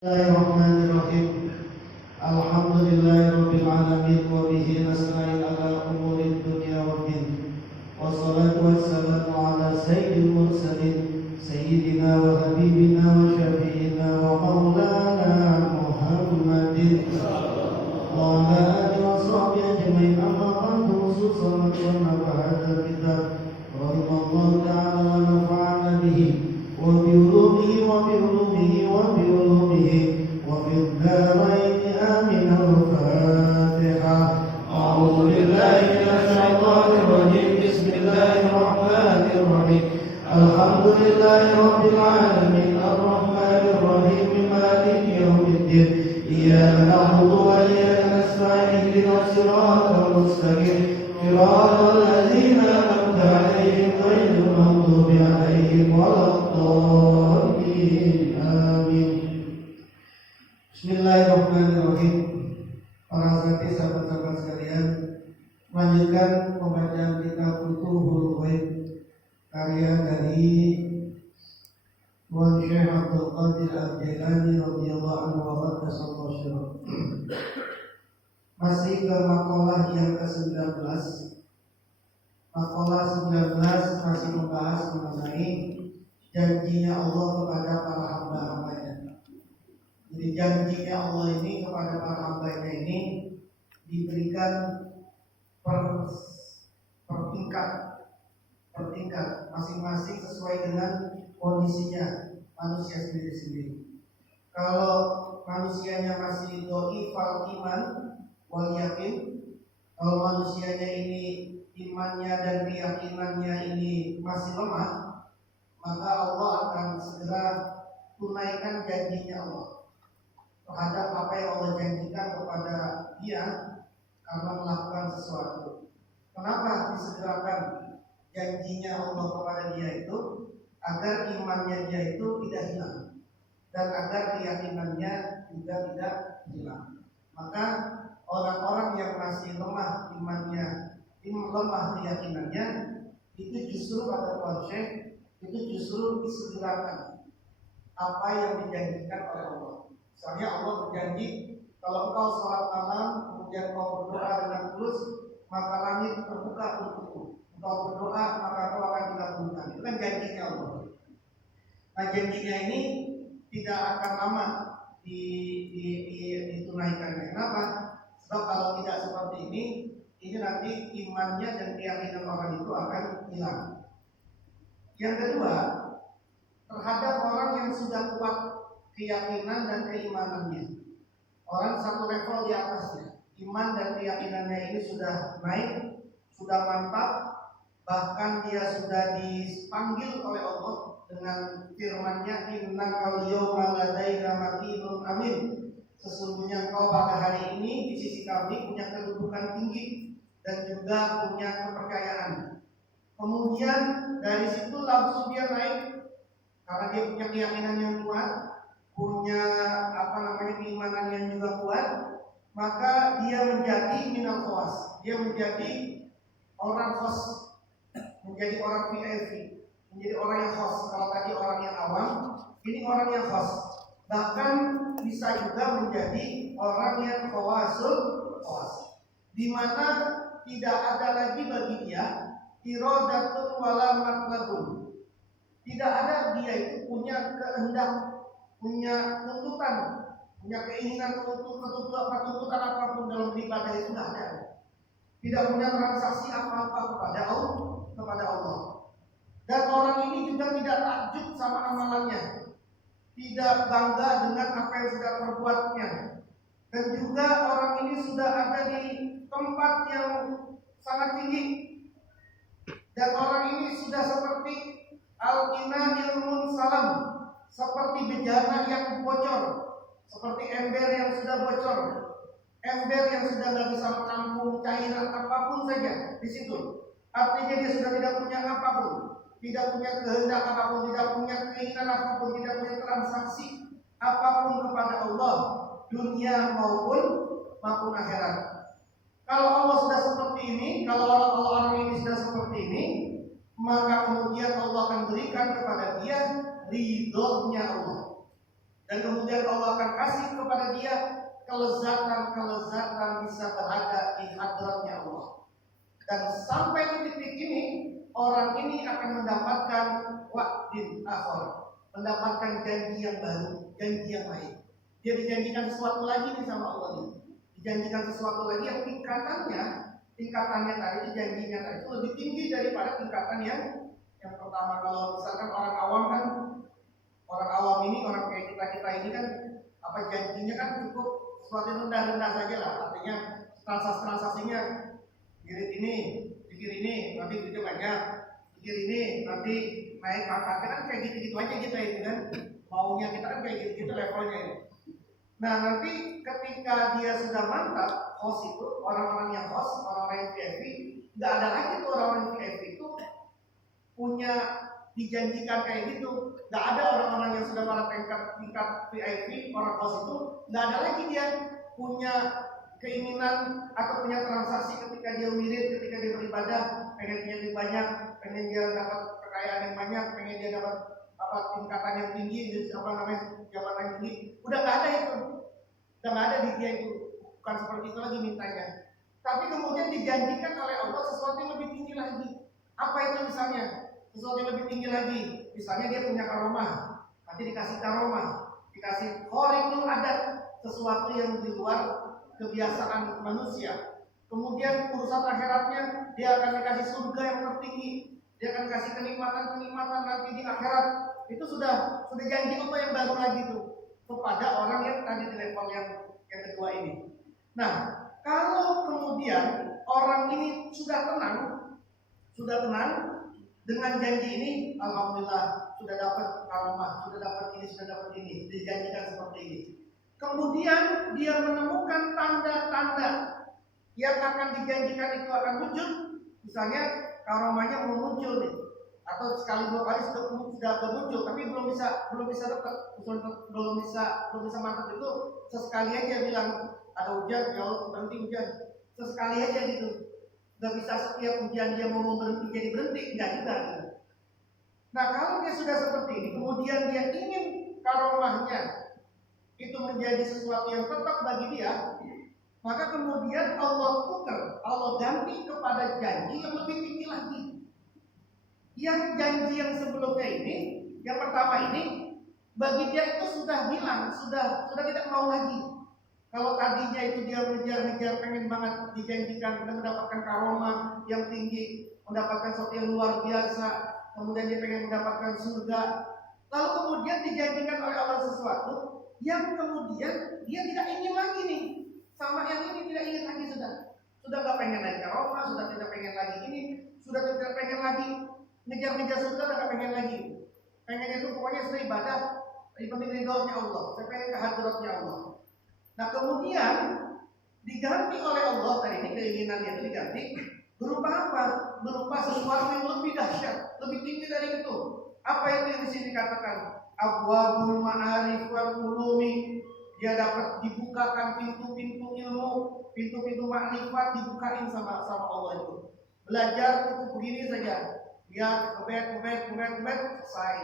Bismillahirrahmanirrahim. Alhamdulillahirabbil alamin wa bihi nasta'in ala umuri dunya waddin. Wassalatu wassalamu ala sayyidil mursalin sayyidina wa habibina wa syafi'ina wa maulana Muhammadin wa ala alihi wa sahbihi ajma'in. Amma ba'du, khususan wa ba'da kitab rahimallahu ta'ala wa nafa'ana bihi wa bi ulumihi wa bi ulumihi wa bi ulumihi وفي الدارين آمين. الفاتحة. أعوذ بالله من الشيطان الرجيم. بسم الله الرحمن الرحيم. الحمد لله رب العالمين الرحمن الرحيم مالك يوم الدين. إياك نعبد وإياك نستعين. اهدنا الصراط المستقيم صراط الذين أنعمت عليهم غير المغضوب عليهم ولا الضالين. آمين. Bismillahirrahmanirrahim. Para sahabat-sahabat sekalian, melanjutkan pembacaan kitab Futuhul Ghaib karya dari Tuan Syekh Abdul Qadir Al-Jailani radhiyallahu anhu wa qaddasallahu sirrahu. Masih ke makalah yang ke-19. Makalah 19 masih membahas mengenai janjinya Allah kepada para hamba-hambanya. Jadi janjinya Allah ini kepada para hambanya ini diberikan per tingkat masing-masing sesuai dengan kondisinya manusia sendiri-sendiri. Kalau manusianya masih dhaifal iman wal yakin, kalau manusianya ini imannya dan keyakinannya ini masih lemah, maka Allah akan segera tunaikan janjinya Allah terhadap apa yang Allah janjikan kepada dia karena melakukan sesuatu. Kenapa disegerakan janjinya Allah kepada dia itu? Agar imannya dia itu tidak hilang dan agar keyakinannya juga tidak hilang. Maka orang-orang yang masih lemah imannya, lemah keyakinannya, itu justru kata Tuan Syekh, itu justru disegerakan apa yang dijanjikan oleh Allah. Misalnya Allah berjanji, kalau engkau sholat malam, kemudian engkau berdoa dengan tulus, maka langit terbuka untukmu. Engkau berdoa, maka engkau akan dikabulkan. Itu kan janjinya Allah. Nah, janjinya ini tidak akan lama ditunaikannya. Kenapa? Sebab kalau tidak seperti ini nanti imannya dan keyakinan orang itu akan hilang. Yang kedua, terhadap orang yang sudah kuat keyakinan dan keimanannya, orang satu level di atasnya, iman dan keyakinannya ini sudah naik, sudah mantap, bahkan dia sudah dipanggil oleh Allah dengan firman-Nya, innakal yawma ladaina makinun amin. Sesungguhnya kau pada hari ini di sisi kami punya kedudukan tinggi dan juga punya kepercayaan. Kemudian dari situ langsung dia naik karena dia punya keyakinan yang kuat, punya keimanan yang juga kuat, maka dia menjadi minal khawas, dia menjadi orang khas, menjadi orang VIP, menjadi orang yang khas. Kalau tadi orang yang awam, ini orang yang khas. Bahkan bisa juga menjadi orang yang khawasul khas, di mana tidak ada lagi bagi dia iradatun wala matlabun. Tidak ada dia itu punya kehendak, punya tuntutan, punya keinginan tuntutan apapun dalam ibadah itu tidak ada. Tidak punya transaksi apa-apa kepada Allah. Dan orang ini juga tidak takjub sama amalannya, tidak bangga dengan apa yang sudah perbuatnya. Dan juga orang ini sudah ada di tempat yang sangat tinggi. Dan orang ini sudah seperti al-inahil munsalam, seperti bejana yang bocor, seperti ember yang sudah bocor, ember yang sudah tidak bisa menampung cairan apapun saja di situ. Artinya dia sudah tidak punya apapun, tidak punya kehendak apapun, tidak punya keinginan apapun, tidak punya transaksi apapun kepada Allah, dunia maupun akhirat. Kalau Allah sudah seperti ini, kalau orang ini sudah seperti ini, maka kemudian Allah akan berikan kepada dia ridhonya Allah. Dan kemudian Allah akan kasih kepada dia kelezatan bisa berada di hadratnya Allah. Dan sampai titik ini orang ini akan mendapatkan wa'din akhir, mendapatkan janji yang baru, janji yang lain. Dia dijanjikan sesuatu lagi nih sama Allah nih. Dijanjikan sesuatu lagi yang tingkatannya tadi, janjinya tadi itu lebih tinggi daripada tingkatan yang pertama. Kalau misalkan orang awam ini, orang kayak kita ini kan janjinya kan cukup sesuatu yang rendah-rendah saja lah. Artinya transaksinya kirim ini, pikir ini, nanti duitnya banyak, pikir ini, nanti naik pangkatnya kan kayak gitu-gitu aja kita itu kan. Maunya kita kan kayak gitu-gitu levelnya ini. Nah nanti ketika dia sudah mantap, host itu, orang-orang yang host, orang-orang yang VIP, nggak ada lagi tuh orang-orang yang VIP itu punya dijanjikan kayak gitu. Nggak ada orang-orang yang sudah pada tingkat VIP, orang host itu, nggak ada lagi dia punya keinginan atau punya transaksi ketika dia wirid, ketika dia beribadah, pengen punya duit banyak, pengen dia dapat kekayaan yang banyak, pengen dia dapat tingkatan yang tinggi, jabatan yang tinggi. Udah nggak ada itu, udah nggak ada di dia itu. Bukan seperti itu lagi mintanya. Tapi kemudian dijanjikan oleh Allah sesuatu yang lebih tinggi lagi. Apa itu misalnya? Sesuatu yang lebih tinggi lagi. Misalnya dia punya karomah, nanti dikasih karomah, dikasih khariqul adat, sesuatu yang di luar kebiasaan manusia. Kemudian urusan akhiratnya dia akan dikasih surga yang tertinggi, dia akan kasih kenikmatan nanti di akhirat. Itu sudah janji Allah yang baru lagi tuh kepada orang yang tadi di level yang kedua ini. Nah, kalau kemudian orang ini sudah tenang dengan janji ini, alhamdulillah sudah dapat karomah, sudah dapat ini, dijanjikan seperti ini. Kemudian dia menemukan tanda-tanda yang akan dijanjikan itu akan wujud. Misalnya karomahnya mau muncul nih, atau sekali dua kali sudah muncul, tapi belum bisa dekat, belum bisa mantap itu. Sesekali aja bilang ada hujan, jauh berhenti hujan, sesekali aja gitu. Gak bisa setiap hujan dia mau berhenti jadi berhenti, enggak juga gitu. Nah kalau dia sudah seperti ini, kemudian dia ingin karomahnya itu menjadi sesuatu yang tetap bagi dia, maka kemudian Allah ganti kepada janji yang lebih tinggi lagi. Yang janji yang sebelumnya ini, yang pertama ini, bagi dia itu sudah hilang, sudah tidak mau lagi. Kalau tadinya itu dia mengejar-ngejar, pengen banget dijanjikan dan mendapatkan karomah yang tinggi, mendapatkan sesuatu yang luar biasa, kemudian dia pengen mendapatkan surga, lalu kemudian dijanjikan oleh Allah sesuatu yang kemudian dia tidak ingin lagi nih, sama yang ini tidak ingin lagi, sudah gak pengen lagi karomah, sudah tidak pengen lagi ini, sudah tidak pengen lagi ngejar-ngejar surga, gak pengen lagi. Pengen itu pokoknya sudah ibadah, penting ridhonya Allah, saya pengen kehadiratnya Allah. Nah kemudian diganti oleh Allah tadi ini, keinginannya itu diganti berupa apa? Berupa sesuatu yang lebih dahsyat, lebih tinggi dari itu. Apa itu yang di sini dikatakan? Abwabul ma'arif wal ulumi. Dia dapat dibukakan pintu-pintu ilmu, pintu-pintu makrifat dibukain sama Allah itu. Belajar cukup begini saja. Dia kebet, selesai.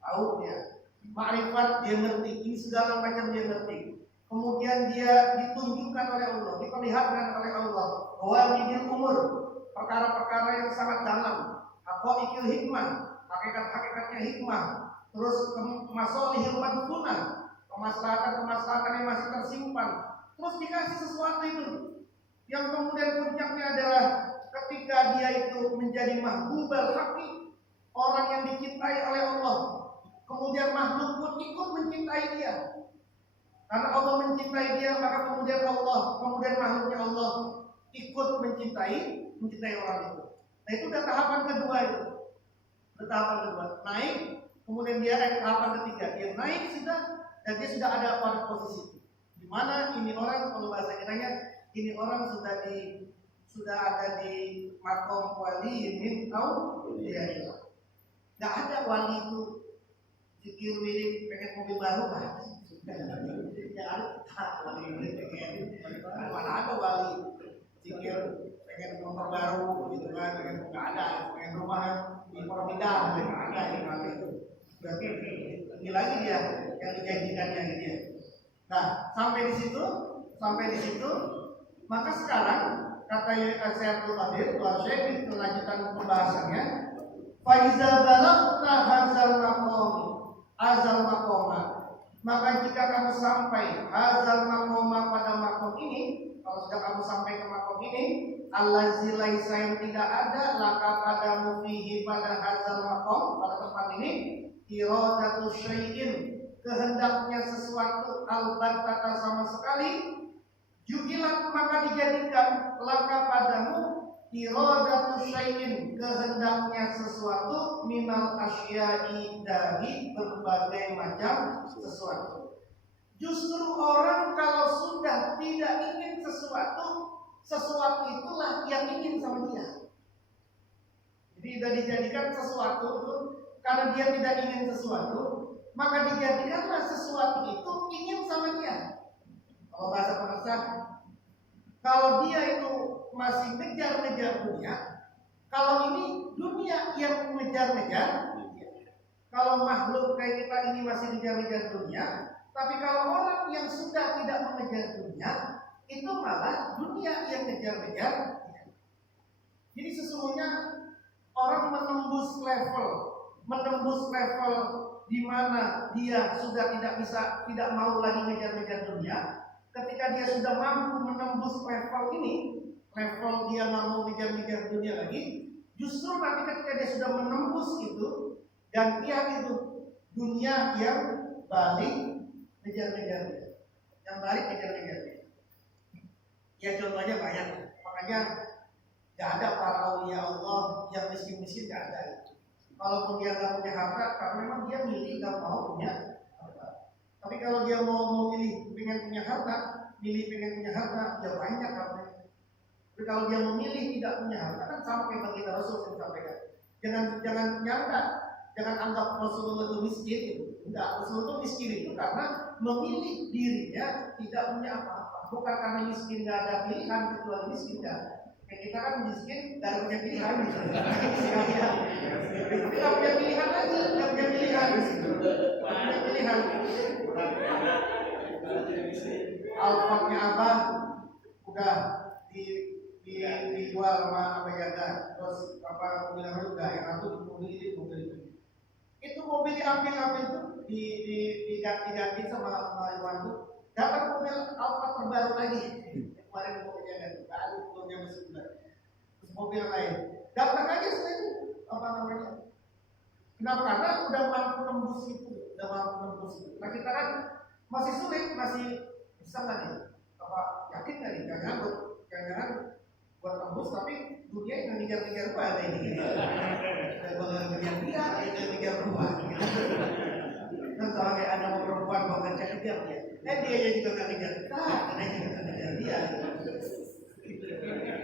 Tahu dia. Makrifat dia ngerti, ini segala macam dia ngerti. Kemudian dia ditunjukkan oleh Allah, diperlihatkan oleh Allah bahwa umur, perkara-perkara yang sangat dalam, aqaidul hikmah, hakikat-hakikatnya hikmah, terus masalihil madfunah, kemaslahatan yang masih tersimpan, terus dikasih sesuatu itu yang kemudian puncaknya adalah ketika dia itu menjadi mahbubal haqi, orang yang dicintai oleh Allah, kemudian makhluk pun ikut mencintai dia. Karena Allah mencintai dia, maka kemudian makhluknya Allah ikut mencintai orang itu. Nah itu udah tahapan kedua itu. Naik, kemudian dia naik tahapan ketiga. Dia naik sudah, dan dia sudah ada pada posisi itu. Di mana ini orang, kalau bahasa kitanya, ini orang sudah ada di makom wali min dia. Gak ada wali itu zikir wirid pengen mobil baru kan? Mana ada wali zikir pengen motor baru gitu kan? Nggak ada, pengen rumah di Porpindah nggak ada yang kali itu. Berarti lagi dia yang dijanjikan Nah, sampai di situ, maka sekarang kata Syaikhul Qadir, Syekh kelanjutan pembahasannya, faiza balagta hazal maqama, maka jika kamu sampai hazal maqama pada makom ini, kalau sudah kamu sampai ke makom ini, allazi laisa yang tidak ada laka padamu fihi pada hazal maqam, pada tempat ini, iradatu syai'in, kehendaknya sesuatu, albattata sama sekali, ju'ilat maka dijadikan laka padamu iradatu syai'in, kehendaknya sesuatu, minal asya'i, dari berbagai macam sesuatu. Justru orang kalau sudah tidak ingin sesuatu itulah yang ingin sama dia. Jadi sudah dijadikan sesuatu itu karena dia tidak ingin sesuatu, maka dijadikanlah sesuatu itu ingin sama dia. Kalau bahasa pengertian, kalau dia itu masih ngejar-ngejar dunia, kalau ini dunia yang mengejar-ngejar, kalau makhluk kayak kita ini masih ngejar-ngejar dunia, tapi kalau orang yang sudah tidak mengejar dunia, itu malah dunia yang ngejar-ngejar. Jadi sesungguhnya orang menembus level di mana dia sudah tidak mau lagi ngejar-ngejar dunia. Ketika dia sudah mampu menembus level ini, level dia nggak mau ngejar-ngejar dunia lagi, justru nanti ketika dia sudah menembus itu, gantian itu dunia yang balik ngejar-ngejar, Ya contohnya banyak, makanya nggak ada para aulia Allah yang miskin-miskin, nggak ada. Kalaupun dia nggak punya harta, karena memang dia milih nggak mau punya harta. Tapi kalau dia mau milih pengen punya harta, ya banyak hartanya. Tapi kalau dia memilih tidak punya harta, kan sama kayak bagi Rasul yang sampaikan. Jangan nyangka, jangan anggap Rasulullah itu miskin. Enggak, Rasulullah itu miskin itu karena memilih dirinya tidak punya apa-apa. Bukan karena miskin nggak ada pilihan, kecuali miskin nggak ada. Kayak kita kan miskin, nggak punya pilihan. Kita punya pilihan aja, nggak punya pilihan. Alfatnya apa? Udah dijual sama jaga. Terus apa mobil yang udah yang satu mobil itu. Itu mobil diambil itu diganti sama Iwan tuh. Dapat mobil Alfa terbaru lagi. Kemarin mobilnya kan baru mobilnya masih muda. Terus mobil lain. Dapat aja setelah itu apa namanya? Kenapa? Karena udah mampu nembus itu. Nah kita kan masih sulit, masih bisa nggak nih? Apa yakin nggak nih? Jangan buat tembus, tapi dunia yang ngejar-ngejar gua ada ini. Ngejar ngejar gua. Nah kalau kayak ada perempuan mau ngejar dia, dia juga nggak ngejar. Karena juga ngejar dia.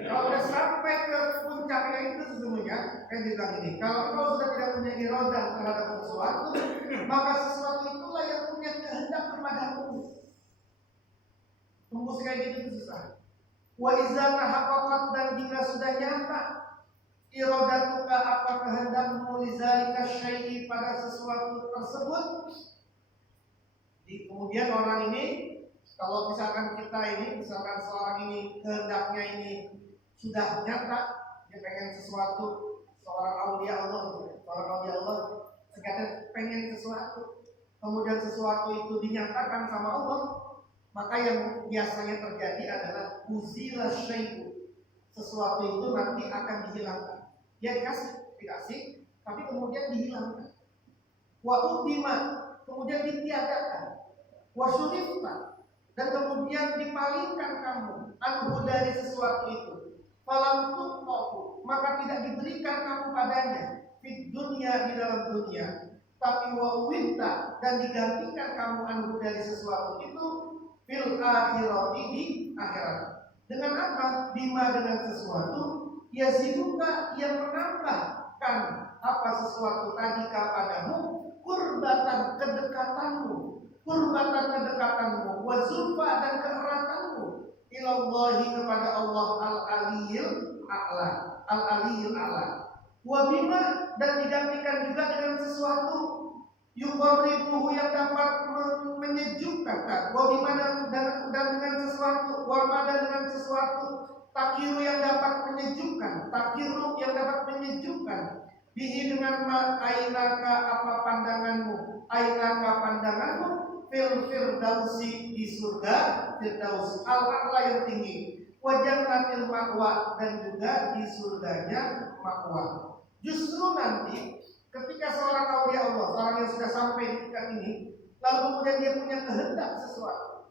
Kalau udah sampai ke puncaknya itu sesungguhnya, kayak bilang ini, kalau kau sudah tidak punya iradah terhadap sesuatu, maka sesuatu itulah yang punya kehendak kepadamu. Tembus kayak gitu itu susah. Wa iza tahaqqaqat, dan jika sudah nyata iradatuka, apa kehendakmu, lizalika syai'i, pada sesuatu tersebut. Kemudian orang ini, kalau misalkan misalkan seorang ini kehendaknya ini sudah nyata, dia pengen sesuatu, seorang aulia Allah sekadar pengen sesuatu, kemudian sesuatu itu dinyatakan sama Allah, maka yang biasanya terjadi adalah uzila syai'u, sesuatu itu nanti akan dihilangkan. Dia dikasih, tapi kemudian dihilangkan. Wa udima, kemudian ditiadakan. Wa syurifta, dan kemudian dipalingkan kamu anhu, dari sesuatu itu. Falam tuqahu, maka tidak diberikan kamu padanya fid dunya, di dalam dunia. Tapi wa uwinta, dan digantikan kamu anhu, dari sesuatu itu fil akhirati, di akhirat. Dengan apa? Bima, dengan sesuatu yaziduka, yang menambahkan apa sesuatu tadi kepadamu, kurbatan, kedekatanmu, wa zulfa, dan keeratanmu, ilallahi, kepada Allah, al-aliyil a'la, wa bima, dan digantikan juga dengan sesuatu yuqarribuhu, yang dapat menyejukkan, wa bima, takiru yang dapat menyejukkan, takiru yang dapat menyejukkan. Bihi dengan ainaka apa pandanganmu, ainaka pandanganmu fil firdausi di surga firdaus al-a'la yang tinggi, wa jannatil ma'wa dan juga di surganya ma'wa. Justru nanti ketika seorang aulia Allah, orang yang sudah sampai di tingkat ini, lalu kemudian dia punya kehendak sesuatu,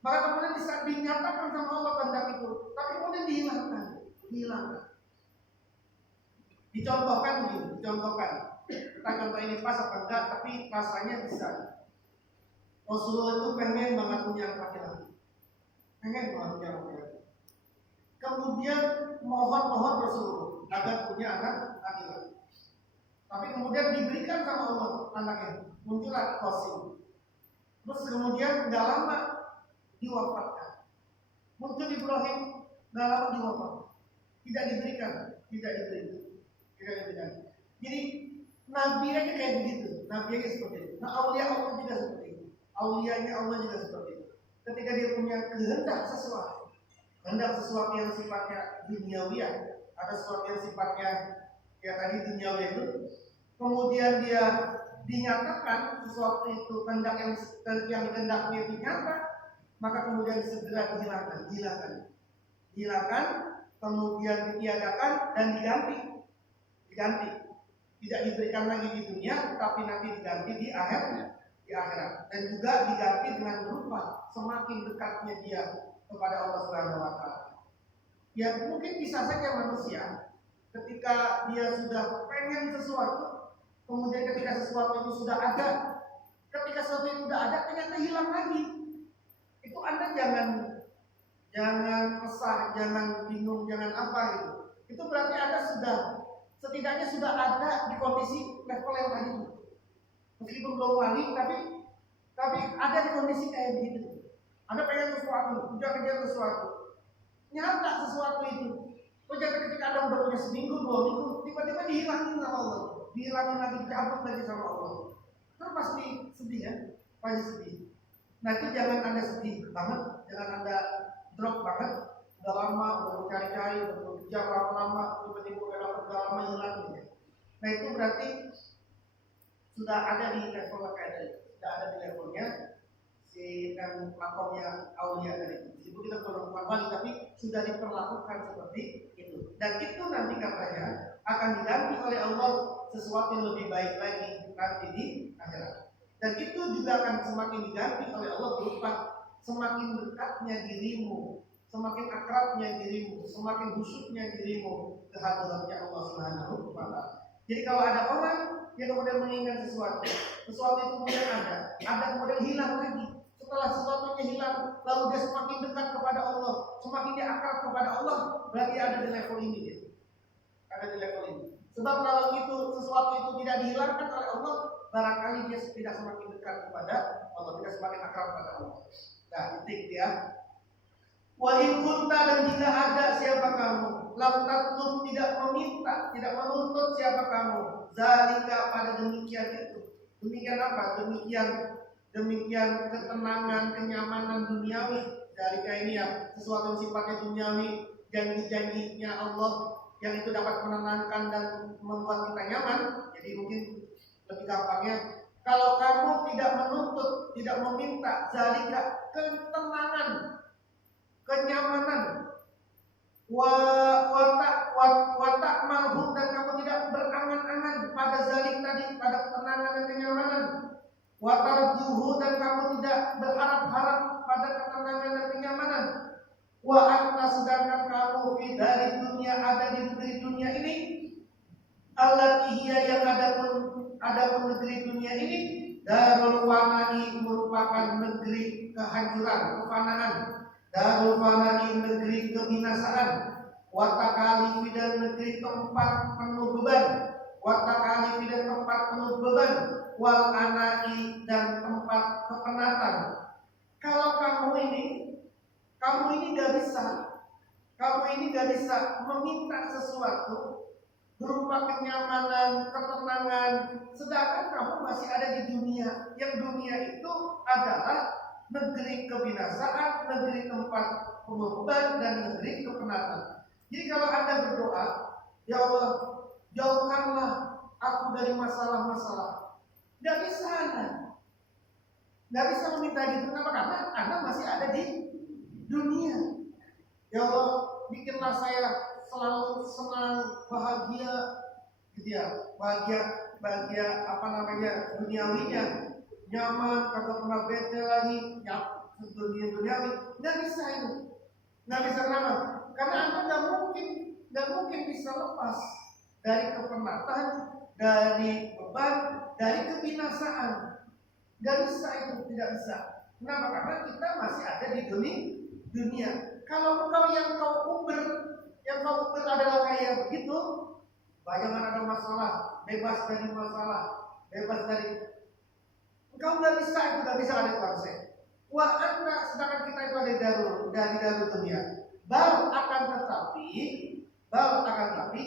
maka kemudian bisa dinyatakan sama Allah kehendak itu, tapi kemudian dihilangkan. Dicontohkan begini, kita contoh ini pas apa enggak, tapi rasanya bisa. Rasulullah itu pengen banget punya anak laki-laki, kemudian mohon Rasulullah agar punya anak laki-laki. Tapi kemudian diberikan sama Allah anaknya, muncullah Qasim. Terus kemudian nggak lama diwafatkan. Muncul Ibrahim, nggak lama diwafatkan. Tidak diberikan. Jadi Nabi aja kayak begitu, Nabi aja seperti itu. Nah aulia Allah juga seperti itu. Aulianya Allah juga seperti itu. Ketika dia punya kehendak sesuatu yang sifatnya duniawiah, ada sesuatu yang sifatnya ya tadi duniawi itu, kemudian dia dinyatakan sesuatu itu kehendak yang kehendaknya itu nyata, maka kemudian segera dihilangkan, kemudian ditiadakan dan diganti. Tidak diberikan lagi di dunia, tapi nanti diganti di akhirat. Dan juga diganti dengan berupa semakin dekatnya dia kepada Allah Subhanahu wa taala. Ya mungkin bisa saja manusia ketika dia sudah pengen sesuatu, kemudian ketika sesuatu itu sudah ada, ternyata hilang lagi. Itu Anda jangan resah, jangan bingung, jangan apa gitu. Itu berarti Anda setidaknya sudah ada di kondisi level yang tadi. Meskipun belum wali, tapi ada di kondisi kayak begitu. Anda pengen sesuatu, kejar sesuatu, nyata sesuatu itu. Ternyata ketika Anda udah punya seminggu, 2 minggu, tiba-tiba dihilangin sama Allah, dihilangin lagi, dicabut lagi sama Allah. Terus pasti sedih ya, pasti sedih. Nah itu jangan Anda sedih banget, jangan Anda drop banget. Udah lama, udah mencari-cari, udah bekerja lama-lama, tiba-tiba udah dapat lama hilang gitu. Nah itu berarti sudah ada di level kayak tadi, sudah ada di levelnya si dan makomnya aulia tadi. Itu kita bukan wali, tapi sudah diperlakukan seperti itu. Dan itu nanti katanya akan diganti oleh Allah sesuatu yang lebih baik lagi nanti di akhirat. Dan itu juga akan semakin diganti oleh Allah berupa semakin dekatnya dirimu, semakin akrabnya dirimu, semakin khusyuknya dirimu ke hadiratnya Allah Subhanahu wa taala. Jadi kalau ada orang yang kemudian mengingat sesuatu itu kemudian ada kemudian hilang lagi. Setelah sesuatunya hilang, lalu dia semakin dekat kepada Allah, semakin dia akrab kepada Allah, berarti ada di level ini dia. Ada di level ini. Sebab kalau sesuatu itu tidak dihilangkan oleh Allah, barangkali dia tidak semakin dekat kepada Allah, tidak semakin akrab kepada Allah. Nah, titik dia. Wa in kunta, dan jika ada siapa kamu, lam tatlub, tidak meminta, tidak menuntut siapa kamu, zalika pada demikian itu. Demikian apa? Demikian ketenangan, kenyamanan duniawi. Zalika ini ya sesuatu yang sifatnya duniawi, janji-janjinya Allah yang itu dapat menenangkan dan membuat kita nyaman. Jadi mungkin lebih gampangnya, kalau kamu tidak menuntut, tidak meminta zalika, ketenangan, kenyamanan, watak malhum, dan kamu tidak berangan-angan pada zalik tadi, pada ketenangan dan kenyamanan, watarjuhu, dan kamu tidak berharap-harap pada ketenangan dan kenyamanan, wa anta, sedangkan kamu dari dunia, ada di negeri dunia ini, allati hiya, yang ada pun negeri dunia ini, darul fanai, merupakan negeri kehancuran, kefanaan, darul fanai, negeri kebinasaan, watakalifi, dan negeri tempat penuh beban, watakalifi, dan tempat penuh beban, wal anai, dan tempat kepenatan. Kalau kamu ini gak bisa meminta sesuatu berupa kenyamanan, ketenangan, sedangkan kamu masih ada di dunia, yang dunia itu adalah negeri kebinasaan, negeri tempat pembeban, dan negeri kepenatan. Jadi kalau Anda berdoa, ya Allah, jauhkanlah aku dari masalah-masalah. Tidak bisa Anda. Tidak bisa meminta gitu. Kenapa? Karena Anda masih ada di dunia. Ya Allah, bikinlah saya selalu senang, bahagia, gitu ya. Bahagia apa namanya, duniawinya, nyaman, kagak pernah bete lagi, duniawi. Nggak bisa itu. Nggak bisa kenapa? Karena Anda nggak mungkin bisa lepas dari kepenatan, dari beban, dari kebinasaan. Nggak bisa itu, tidak bisa. Kenapa? Karena kita masih ada di dunia. Kalau engkau yang kau uber adalah kayak begitu, jangan ada masalah, bebas dari masalah, bebas dari. Engkau nggak bisa itu, nggak bisa ada konsep. Wah, anda sedangkan kita itu ada dari darul dunia. Bal akan tetapi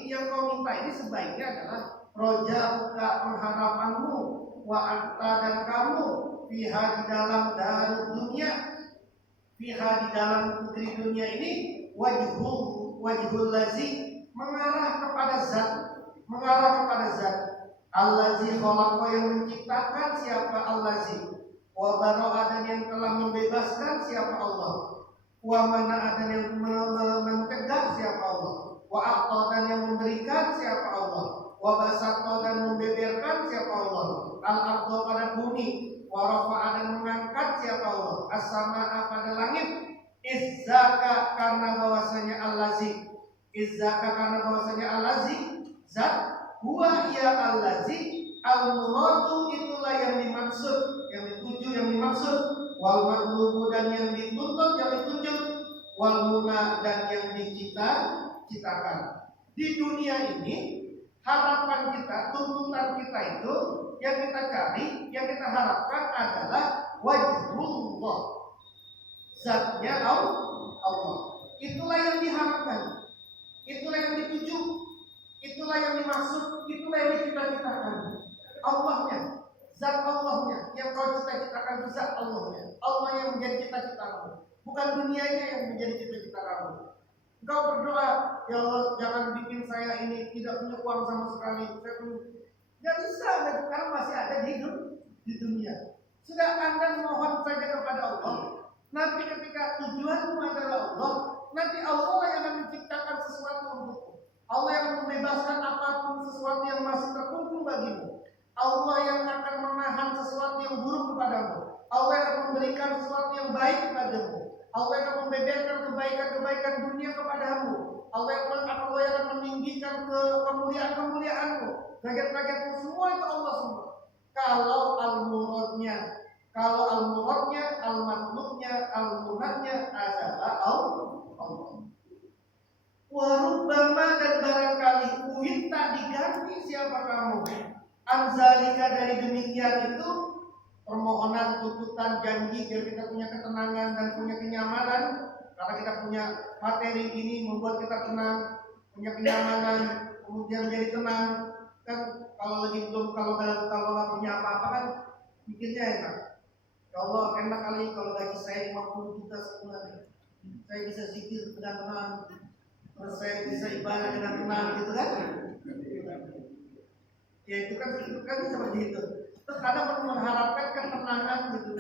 yang kau minta ini sebaiknya adalah rojabuka, pengharapanmu, wa anta, dan kamu fiha, di dalam darul dunia, fiha, di dalam negeri dunia ini, wajhul lazi, mengarah kepada zat allazi khalaqa, yang menciptakan siapa allazi, wa bara'a, dan yang telah membebaskan siapa Allah, wa mana'a, dan yang mencegah siapa Allah, wa a'ta, dan yang memberikan siapa Allah, wa basata, dan membeberkan siapa Allah, al-ardha, pada bumi, wa rafa'a, dan mengangkat siapa Allah, as-sama'a, pada langit, izzaka, karena bahwasanya allazi zat, huwa ya allazi, al-muradu, itulah yang dimaksud, yang dituju, yang dimaksud, wal matlubu, dan yang dituntut, yang dituju, wal muna, dan yang dicita-citakan. Di dunia ini harapan kita, tuntutan kita itu, yang kita cari, yang kita harapkan adalah wajhullah, zatnya Allah. Itulah yang diharapkan, itulah yang dituju, itulah yang dimaksud, itulah yang dicita-citakan. Allahnya, zat Allahnya, yang kau cita-citakan itu zat Allahnya. Allah yang menjadi cita-citamu, bukan dunianya yang menjadi cita-cita kamu. Engkau berdoa, ya Allah, jangan bikin saya ini tidak punya uang sama sekali. Gak bisa, karena masih ada di dunia. Sudah Anda mohon saja kepada Allah. Nanti ketika tujuanmu adalah Allah, nanti Allah yang akan menciptakan sesuatu untukmu. Allah yang membebaskan apapun sesuatu yang masih terkungkung bagimu. Allah yang akan menahan sesuatu yang buruk kepadamu. Allah yang akan memberikan sesuatu yang baik kepadamu. Allah yang akan membeberkan kebaikan-kebaikan dunia kepadamu. Allah yang akan meninggikan kemuliaan-kemuliaanmu. Derajat-derajatmu, semua itu Allah semua. Kalau al-muradnya, al-matlubnya, al-munadnya adalah Allah. Warubbama, dan barangkali minta diganti siapa kamu, anzalika, dari demikian itu, permohonan, tuntutan, janji, biar kita punya ketenangan dan punya kenyamanan. Karena kita punya materi ini membuat kita tenang, punya kenyamanan, kemudian jadi tenang. Kan kalau nggak punya apa-apa kan mikirnya enak. Ya Allah, enak kali kalau gaji saya 50 juta sebulan, saya bisa zikir dengan tenang, terus saya bisa ibadah dengan tenang, gitu kan? Ya itu kan seperti itu. Terus kadang mengharapkan ketenangan gitu,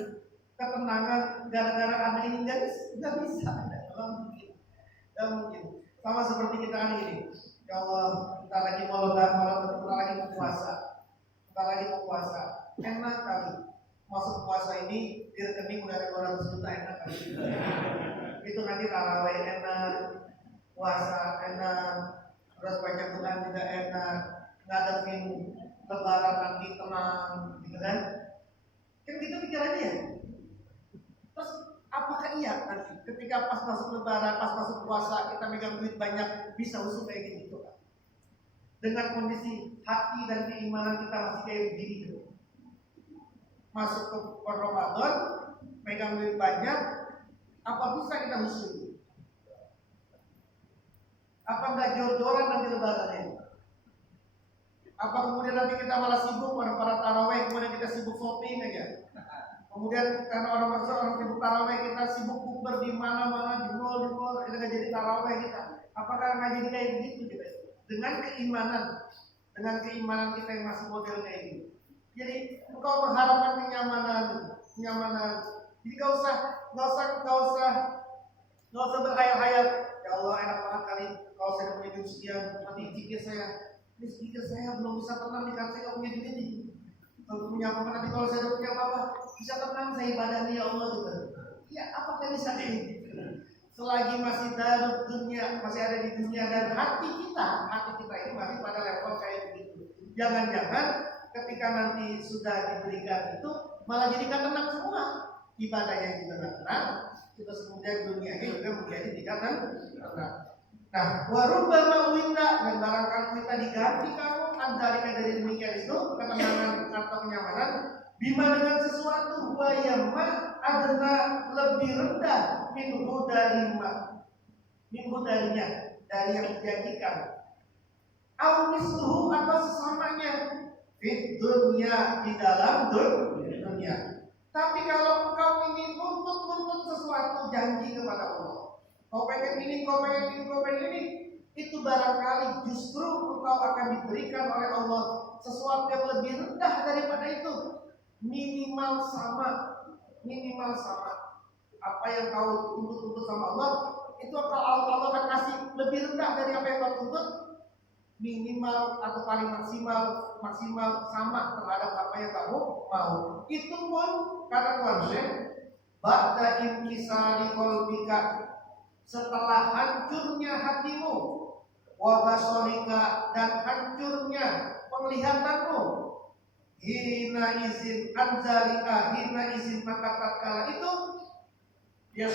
ketenangan gara-gara anak ini nggak bisa, nggak mungkin. Sama seperti kita hari ini. Ya Allah, kita lagi mau puasa, enak kali. Masuk puasa ini di rekening udah ada 200 juta, enak kali. Itu nanti tarawih enak, puasa enak, terus baca Quran juga enak, ngadepin lebaran nanti tenang, gitu kan? Kan gitu pikirannya ya. Terus apakah iya nanti ketika pas masuk lebaran, pas masuk puasa, kita megang duit banyak, bisa usul kayak gitu kan? Dengan kondisi hati dan keimanan kita masih kayak begini gitu. Masuk ke Ramadan, megang duit banyak, apa bisa kita usul? Apa nggak jor-joran nanti lebarannya? Apa kemudian nanti kita malah sibuk para taraweh, kemudian kita sibuk shopping aja? Kemudian karena orang sibuk taraweh, kita sibuk bukber di mana-mana, di mall, kita nggak jadi taraweh kita. Apakah nggak jadi kayak begitu kita? Dengan keimanan kita yang masih model kayak gini. Jadi engkau berharapan kenyamanan. Jadi nggak usah berhayal-hayal. Ya Allah, enak banget kali kalau saya punya duit sekian, nanti zikir saya belum bisa tenang nih karena saya nggak punya duit ini. Kalau punya apa nanti kalau saya punya apa bisa tenang saya ibadah ya Allah gitu. Ya apakah bisa ini? Selagi masih dalam dunia, masih ada di dunia dan hati kita ini masih pada level kayak begitu. Jangan-jangan ketika nanti sudah diberikan itu malah jadikan tenang semua. Ibadahnya juga tenang, kita kemudian dunia ini juga menjadi tidak tenang. Nah, warubbama winda dan barangkali kita diganti kamu dari demikian itu ketenangan atau kenyamanan bima dengan sesuatu bayama adalah lebih rendah minhu darinya dari yang dijanjikan. Au misluhu atau sesamanya di dunia di dalam dunia. Tapi kalau engkau ingin nuntut sesuatu janji kepada Allah, kau pengen ini, itu barangkali justru engkau akan diberikan oleh Allah sesuatu yang lebih rendah daripada itu. Minimal sama. Apa yang kau tuntut sama Allah, itu Allah akan kasih lebih rendah dari apa yang kau tuntut. Minimal atau paling maksimal sama terhadap apa yang kamu mau. Itu pun kata konsep ba'da inkisari qalbika, setelah hancurnya hatimu, wa basorika, dan hancurnya penglihatanmu, hina izin maka tatkala itu ya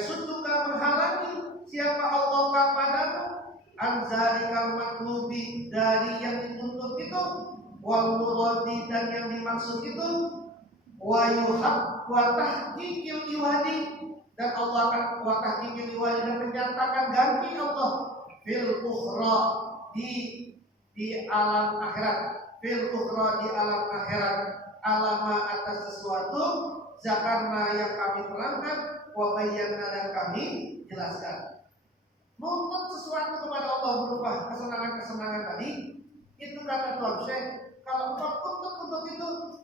sunduka menghalangi siapa Allah kepadamu anzalikal matlubi, dari yang dituntut itu, wal muradi, dan yang dimaksud itu, wa tahqiqil iwadi, dan Allah akan wa tahqiqil iwadi, dan menyatakan ganti Allah fil ukhra di alam akhirat, alama atas sesuatu zakarna yang kami terangkan, wa bayyana, dan kami jelaskan. Nuntut sesuatu kepada Allah berupa kesenangan tadi, itu kata Tuhan Syekh, kalau engkau tuntut itu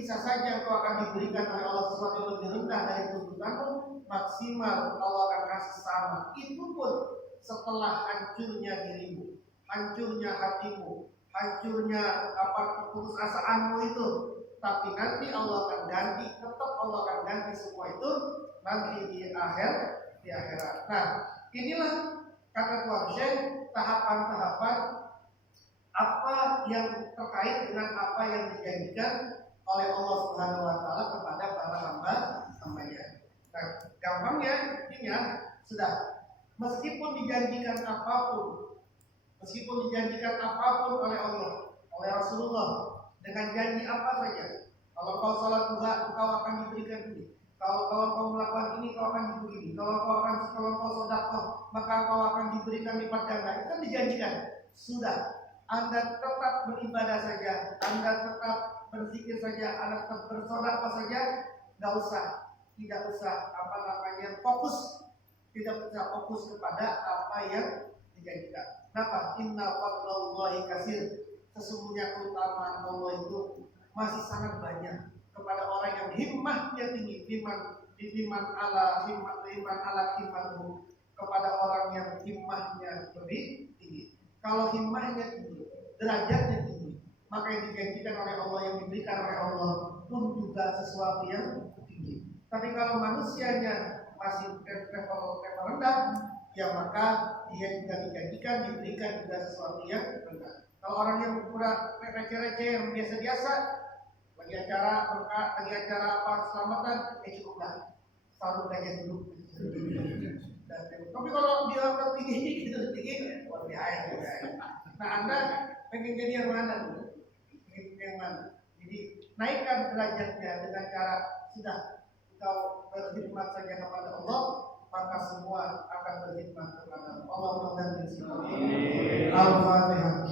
bisa saja engkau akan diberikan oleh Allah sesuatu yang lebih rendah dari tuntutanmu, maksimal Allah akan kasih sama. Itu pun setelah hancurnya dirimu, hancurnya hatimu, hancurnya putus asaanmu itu. Tapi nanti Allah akan ganti, tetap Allah akan ganti semua itu nanti di akhirat. Nah, inilah kata Tuhan Syekh tahapan-tahapan apa yang terkait dengan apa yang dijanjikan oleh Allah Subhanahu wa taala kepada para hamba-hambanya. Nah, gampangnya intinya sudah meskipun dijanjikan apapun oleh Allah, oleh Rasulullah dengan janji apa saja. Kalau kau salat duha, engkau akan diberikan ini. Kalau kau melakukan ini, kau akan diberi. Kalau kau sedekah, maka kau akan diberikan lipat ganda. Itu kan dijanjikan. Sudah, Anda tetap beribadah saja, Anda tetap berzikir saja, Anda tetap bersedekah saja, tidak usah fokus kepada apa yang dijanjikan. Kenapa? Inna fadlallahi katsir. Sesungguhnya keutamaan Allah itu masih sangat banyak kepada orang yang himmahnya tinggi, himmah ala himmahmu, kepada orang yang himmahnya lebih tinggi. Kalau himmahnya tinggi, derajatnya tinggi, maka yang dijanjikan oleh Allah, yang diberikan oleh Allah pun juga sesuatu yang tinggi. Tapi kalau manusianya masih level rendah, ya maka dia juga dijanjikan diberikan juga sesuatu yang rendah. Kalau orang yang pura receh-receh, yang biasa-biasa, lagi acara selamatan, cukuplah selalu belajar dulu. Tapi kalau dia tinggi, luar biasa. Nah, Anda pengen jadi yang mana? Jadi naikkan derajatnya dengan cara sudah kau berkhidmat saja kepada Allah, maka semua akan berkhidmat kepada Allah. Mudah-mudahan Al-Fatihah.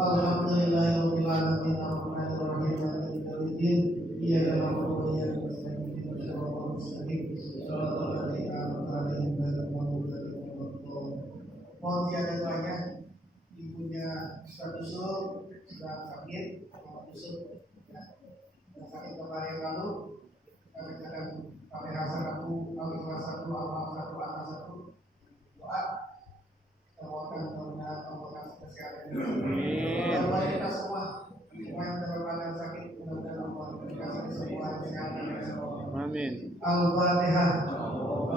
Alhamdulillahirabbil alamin arrahmanir rahim maliki yaumiddin iyyaka na'budu wa iyyaka nasta'in ihdinas siratal mustaqim siratal ladzina an'amta 'alaihim ghairil maghdubi 'alaihim waladdallin. Mohon tiada doanya ibunya Ustaz Yusuf sedang sakit, Bapak Yusuf sedang sakit kemarin yang lalu. Kami akan pakai satu doa. Doakan mudah-mudahan Allah kasih kesehatan. Mudah-mudahan kita semua yang dalam keadaan sakit, mudah-mudahan Allah kasih kesembuhan kesehatan. Amin. Al-Fatihah.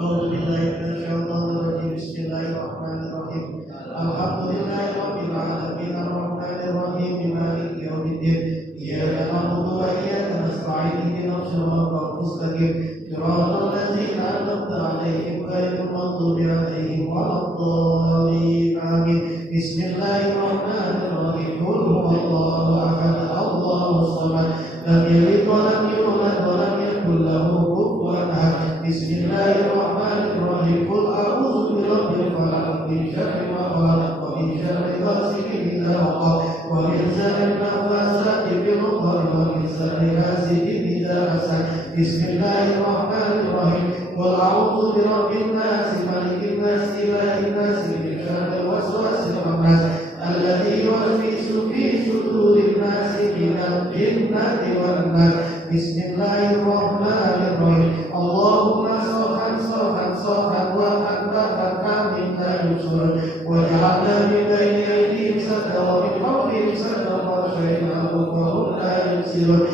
A'udzubillahi minasyaitonir rajim. Bismillahirrahmanirrahim. Alhamdulillahirabbil alamin arrahmanir rahim maliki yaumiddin iyyaka na'budu wa iyyaka nasta'in ihdinas siratal mustaqim siratal ladzina an'amta 'alaihim ghairil maghdubi 'alaihim waladdallin. Amin. Bismillahirrahmanirrahim. Qul huwallahu ahad, Allahus samad, lam yalid wa lam yulad wa lam yakul lahu kufuwan ahad. Bismillahirrahmanirrahim. Qul a'udzu birabbil falaq min syarri ma khalaq wa min syarri ghasiqin idza waqab wa min syarri naffasati fil 'uqad wa min syarri hasidin idza hasad. Bismillahirrahmanirrahim. Qul a'udzu birabbin nas malikin nas ilahin nas min syarril waswasil khannas alladzi yuwaswisu fi sudurin nas minal jinnati wan nas. Bismillahirrahmanirrahim. Allahumma shalli shalli wa anta minna yusur wa ja'alna min bayni aydihim sadda wa min khalfihim sadda wa shay'an wa hum la yubsirun.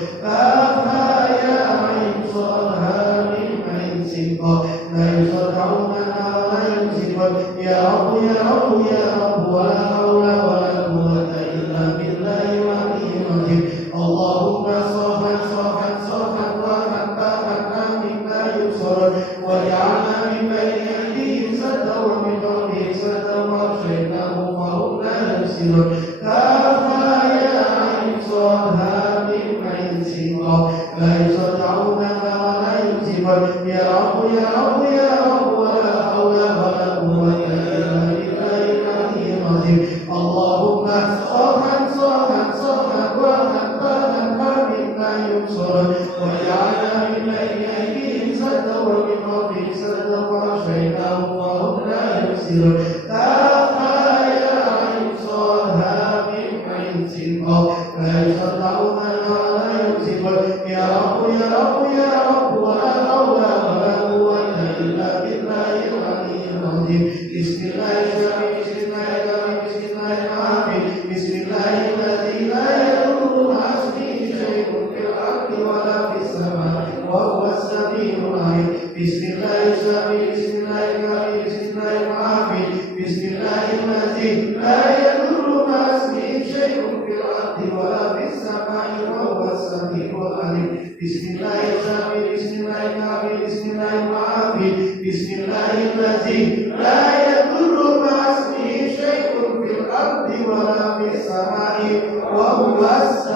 لا يصدعون ولا ينزفون. يا رب يا رب يا رب ولا حول ولا قوة إلا بالله العلي العظيم. اللهم صفا وأنت منا يبصر وجعلنا من بين أيديهم سدا ومن خلفهم سدا وأغشيناهم وهم لا يبصرون. كافها يا عين صاد من عين سين. لا يصدعون ولا ينزفون. يا رب يا رب يا رب ولا حول ولا قوة إلا بالله العلي العظيم. اللهم صفا وأنت منا يبصر وجعلنا من بين أيديهم سدا ومن خلفهم سدا وأغشيناهم وهم لا يبصرون. كافها يا عين صاد من عين سين. لا يصدعون ولا ينزفون. يا رب يا رب يا رب ولا حول ولا قوة إلا بالله العلي العظيم. بسم الله الشافي بسم الله الكريم بسم الله العافي بسم الله الذي لا يضر مع اسمه شيء في الأرض ولا في السماء وهو السميع العليم. بسم الله الشافي بسم الله الكريم بسم الله العافي بسم الله الذي لا يضر مع اسمه شيء في الأرض ولا في السماء وهو السميع العليم. بسم الله الشافي بسم الله الكافي بسم الله العافي بسم الله الذي لا يضر مع اسمه شيء في الأرض ولا في السماء وهو السميع